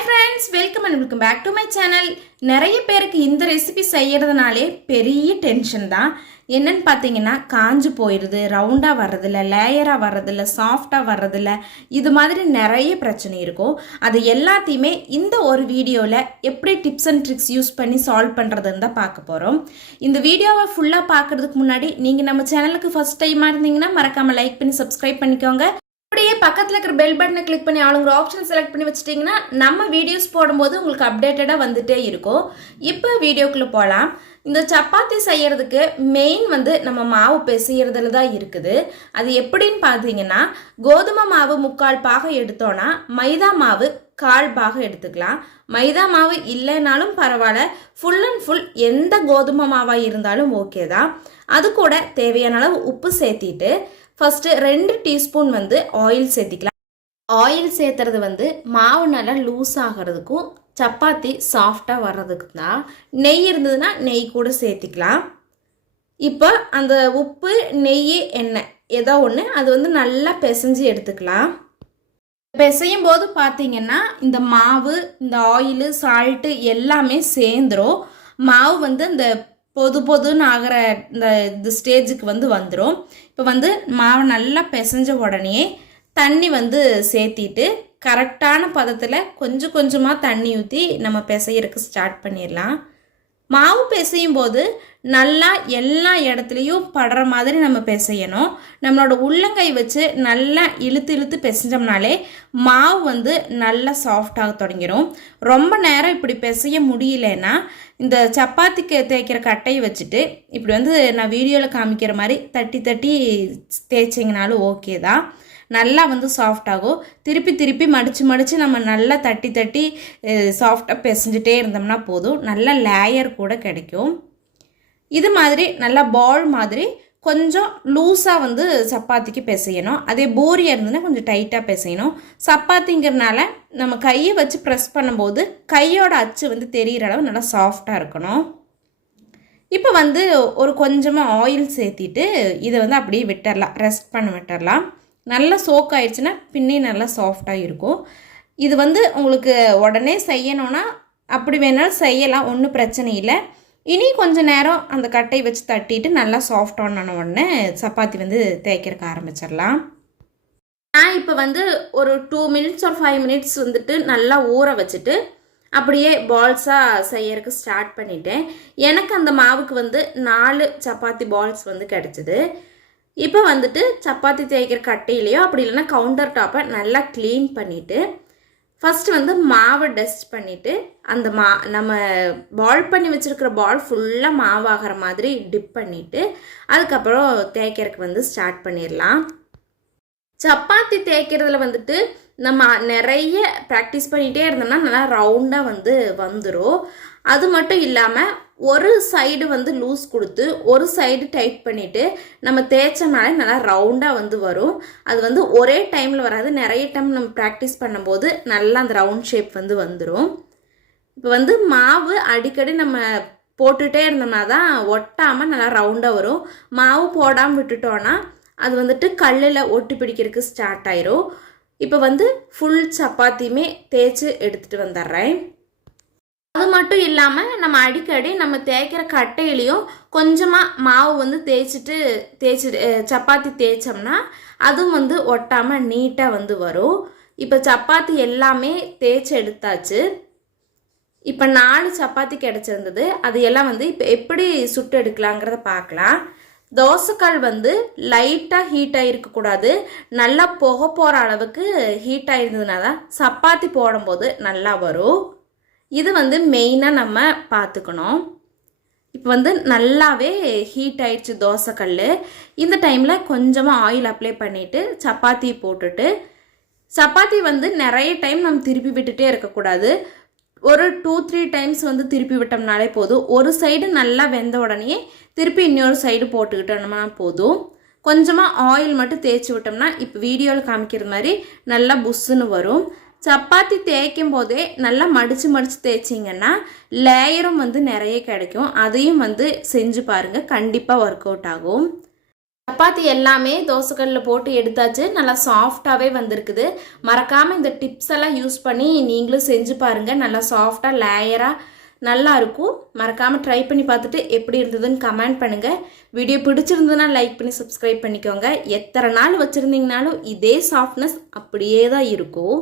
Hi friends welcome and welcome back to my channel நிறைய பேருக்கு இந்த ரெசிபி செய்கிறதுனாலே பெரிய டென்ஷன் தான். என்னன்னு பார்த்தீங்கன்னா காஞ்சு போயிடுது ரவுண்டாக வர்றதில்ல லேயராக வர்றதில்ல சாஃப்டாக வர்றதில்ல. இது மாதிரி நிறைய பிரச்சனை இருக்கும். அது எல்லாத்தையுமே இந்த ஒரு வீடியோவில் எப்படி டிப்ஸ் அண்ட் ட்ரிக்ஸ் யூஸ் பண்ணி சால்வ் பண்ணுறதுன்னு தான் பார்க்க போகிறோம் இந்த வீடியோவை ஃபுல்லாக பார்க்குறதுக்கு முன்னாடி நீங்கள் நம்ம சேனலுக்கு ஃபஸ்ட் டைமாக இருந்தீங்கன்னா மறக்காமல் லைக் பண்ணி சப்ஸ்கிரைப் பண்ணிக்கோங்க. அப்படியே பக்கத்தில் இருக்கிற பெல் பட்டனை கிளிக் பண்ணி ஆளுங்கிற ஆப்ஷன் செலக்ட் பண்ணி வச்சுட்டிங்கன்னா நம்ம வீடியோஸ் போடும்போது உங்களுக்கு அப்டேட்டடாக வந்துட்டே இருக்கும். இப்போ வீடியோக்குள்ளே போகலாம் இந்த சப்பாத்தி செய்யறதுக்கு மெயின் வந்து நம்ம மாவு பிசையறதுல தான் இருக்குது. அது எப்படின்னு பார்த்தீங்கன்னா கோதுமை மாவு முக்கால் பாகம் எடுத்தோன்னா மைதா மாவு கால் பாகம் எடுத்துக்கலாம். மைதா மாவு இல்லைனாலும் பரவாயில்ல. ஃபுல் அண்ட் ஃபுல் எந்த கோதுமை மாவாக இருந்தாலும் ஓகே தான். அது கூட தேவையான அளவு உப்பு சேர்த்திட்டு ஃபஸ்ட்டு ரெண்டு டீஸ்பூன் வந்து ஆயில் சேர்த்திக்கலாம். ஆயில் சேர்த்துறது வந்து மாவு நல்லா லூஸ் ஆகிறதுக்கும் சப்பாத்தி சாஃப்டாக வர்றதுக்கு தான் நெய் இருந்ததுன்னா நெய் கூட சேர்த்திக்கலாம். இப்போ அந்த உப்பு நெய் எண்ணெய் ஏதோ ஒன்று அது வந்து நல்லா பிசைஞ்சு எடுத்துக்கலாம். பிசையும் போது பார்த்தீங்கன்னா இந்த மாவு இந்த ஆயிலு சால்ட்டு எல்லாமே சேர்ந்துரும். மாவு வந்து அந்த பொது பொதுன்னு ஆகிற இந்த இந்த ஸ்டேஜுக்கு வந்து வந்துடும் இப்போ வந்து மாவு நல்லா பிசைஞ்ச உடனே தண்ணி வந்து சேர்த்திட்டு கரெக்டான பதத்தில் கொஞ்சம் கொஞ்சமாக தண்ணி ஊற்றி நம்ம பிசையறதுக்கு ஸ்டார்ட் பண்ணிடலாம். மாவு பிசையும் போது நல்லா எல்லா இடத்துலையும் படுற மாதிரி நம்ம பிசையணும். நம்மளோட உள்ளங்கை வச்சு நல்லா இழுத்து இழுத்து பிசைஞ்சோம்னாலே மாவு வந்து நல்லா சாஃப்டாக தொடங்கிடும் ரொம்ப நேரம் இப்படி பிசைய முடியலன்னா இந்த சப்பாத்திக்கு தேய்க்கிற கட்டையை வச்சுட்டு இப்படி வந்து நான் வீடியோவில் காமிக்கிற மாதிரி தட்டி தட்டி தேய்ச்சிங்கனாலும் ஓகே தான். நல்லா வந்து சாஃப்ட் ஆகும். திருப்பி திருப்பி மடித்து மடித்து நம்ம நல்லா தட்டி தட்டி சாஃப்டாக பிசைஞ்சிட்டே இருந்தோம்னா போதும். நல்ல லேயர் கூட கிடைக்கும். இது மாதிரி நல்லா பால் மாதிரி கொஞ்சம் லூஸாக வந்து சப்பாத்திக்கு பிசையணும். அதே பூரியாக இருந்ததுன்னா கொஞ்சம் டைட்டாக பிசையணும். சப்பாத்திங்கிறனால நம்ம கையை வச்சு ப்ரெஸ் பண்ணும்போது கையோட அச்சு வந்து தெரிகிற அளவு நல்லா சாஃப்டாக இருக்கணும். இப்போ வந்து ஒரு கொஞ்சமாக ஆயில் சேர்த்திட்டு இதை வந்து அப்படியே விட்டுடலாம் ரெஸ்ட் பண்ண விட்டுடலாம் நல்லா சோக் ஆயிடுச்சுன்னா பின்னே நல்லா சாஃப்டாக இருக்கும். இது வந்து உங்களுக்கு உடனே செய்யணும்னா அப்படி வேணாலும் செய்யலாம் ஒன்றும் பிரச்சனை இல்லை. இனி கொஞ்சம் நேரம் அந்த கட்டையை வச்சு தட்டிட்டு நல்லா சாஃப்ட் ஆன உடனே சப்பாத்தி வந்து தேய்க்கிறக்க ஆரம்பிச்சிடலாம். நான் இப்போ வந்து ஒரு டூ மினிட்ஸ் ஒரு ஃபைவ் மினிட்ஸ் வந்துட்டு நல்லா ஊற வச்சுட்டு அப்படியே பால்ஸாக செய்யறதுக்கு ஸ்டார்ட் பண்ணிட்டேன். எனக்கு அந்த மாவுக்கு வந்து நாலு சப்பாத்தி பால்ஸ் வந்து கிடச்சிது. இப்போ வந்துட்டு சப்பாத்தி தேய்க்கிற கட்டையிலையோ அப்படி இல்லைன்னா கவுண்டர் டாப்பை நல்லா க்ளீன் பண்ணிவிட்டு ஃபஸ்ட்டு வந்து மாவை டஸ்ட் பண்ணிவிட்டு அந்த மா நம்ம பால் பண்ணி வச்சுருக்கிற பால் ஃபுல்லாக மாவாகிற மாதிரி டிப் பண்ணிவிட்டு அதுக்கப்புறம் தேய்க்கிறதுக்கு வந்து ஸ்டார்ட் பண்ணிடலாம். சப்பாத்தி தேய்க்கிறதுல வந்துட்டு நம்ம நிறைய ப்ராக்டிஸ் பண்ணிகிட்டே இருந்தோம்னா நல்லா ரவுண்டாக வந்து வந்துடும் அது மட்டும் இல்லாமல் ஒரு சைடு வந்து லூஸ் கொடுத்து ஒரு சைடு டைட் பண்ணிவிட்டு நம்ம தேய்ச்சோம்னாலே நல்லா ரவுண்டாக வந்து வரும். அது வந்து ஒரே டைமில் வராது. நிறைய டைம் நம்ம ப்ராக்டிஸ் பண்ணும்போது நல்லா அந்த ரவுண்ட் ஷேப் வந்து வந்துடும் இப்போ வந்து மாவு அடிக்கடி நம்ம போட்டுகிட்டே இருந்தோம்னா தான் ஒட்டாமல் நல்லா ரவுண்டாக வரும். மாவு போடாமல் விட்டுட்டோன்னா அது வந்துட்டு கல்லில் ஒட்டி பிடிக்கிறதுக்கு ஸ்டார்ட் ஆயிரும். இப்போ வந்து ஃபுல் சப்பாத்தியுமே தேய்ச்சி எடுத்துகிட்டு வந்துடுறேன். அது மட்டும் இல்லாமல் நம்ம அடிக்கடி நம்ம தேய்க்கிற கட்டையிலையும் கொஞ்சமாக மாவு வந்து தேய்ச்சிட்டு தேய்ச்சி சப்பாத்தி தேய்ச்சோம்னா அதுவும் வந்து ஒட்டாமல் நீட்டாக வந்து வரும். இப்போ சப்பாத்தி எல்லாமே தேய்ச்சி எடுத்தாச்சு. இப்போ நாலு சப்பாத்தி கிடச்சிருந்தது. அது எல்லாம் வந்து இப்போ எப்படி சுட்டு எடுக்கலாங்கிறத பார்க்கலாம். தோசைக்கல் வந்து லைட்டாக ஹீட் ஆகிருக்கக்கூடாது நல்லா புகை போகிற அளவுக்கு ஹீட் ஆகிருந்ததுனா தான் சப்பாத்தி போடும்போது நல்லா வரும். இது வந்து மெயினாக நம்ம பார்த்துக்கணும். இப்போ வந்து நல்லாவே ஹீட் ஆயிடுச்சு தோசைக்கல். இந்த டைமில் கொஞ்சமாக ஆயில் அப்ளை பண்ணிவிட்டு சப்பாத்தி போட்டுட்டு சப்பாத்தி வந்து நிறைய டைம் நம்ம திருப்பி விட்டுட்டே இருக்கக்கூடாது. ஒரு டூ த்ரீ டைம்ஸ் வந்து திருப்பி விட்டோம்னாலே போதும். ஒரு சைடு நல்லா வெந்த உடனே திருப்பி இன்னொரு சைடு போட்டுக்கிட்டோம்னா போதும். கொஞ்சமாக ஆயில் மட்டும் தேய்ச்சி விட்டோம்னா இப்போ வீடியோவில் காமிக்கிற மாதிரி நல்லா புஷ்ஷுன்னு வரும். சப்பாத்தி தேய்க்கும் போதே நல்லா மடித்து மடித்து தேய்ச்சிங்கன்னா லேயரும் வந்து நிறைய கிடைக்கும். அதையும் வந்து செஞ்சு பாருங்கள் கண்டிப்பாக ஒர்க் அவுட் ஆகும். சப்பாத்தி எல்லாமே தோசைக்கல்லில் போட்டு எடுத்தாச்சு. நல்லா சாஃப்டாகவே வந்திருக்குது. மறக்காமல் இந்த டிப்ஸ் எல்லாம் யூஸ் பண்ணி நீங்களும் செஞ்சு பாருங்கள் நல்லா சாஃப்டாக லேயராக நல்லா இருக்கும். மறக்காமல் ட்ரை பண்ணி பார்த்துட்டு எப்படி இருந்ததுன்னு கமெண்ட் பண்ணுங்கள் வீடியோ பிடிச்சிருந்ததுன்னா லைக் பண்ணி சப்ஸ்கிரைப் பண்ணிக்கோங்க. எத்தனை நாள் வச்சுருந்தீங்கனாலும் இதே சாஃப்ட்னஸ் அப்படியே தான் இருக்கும்.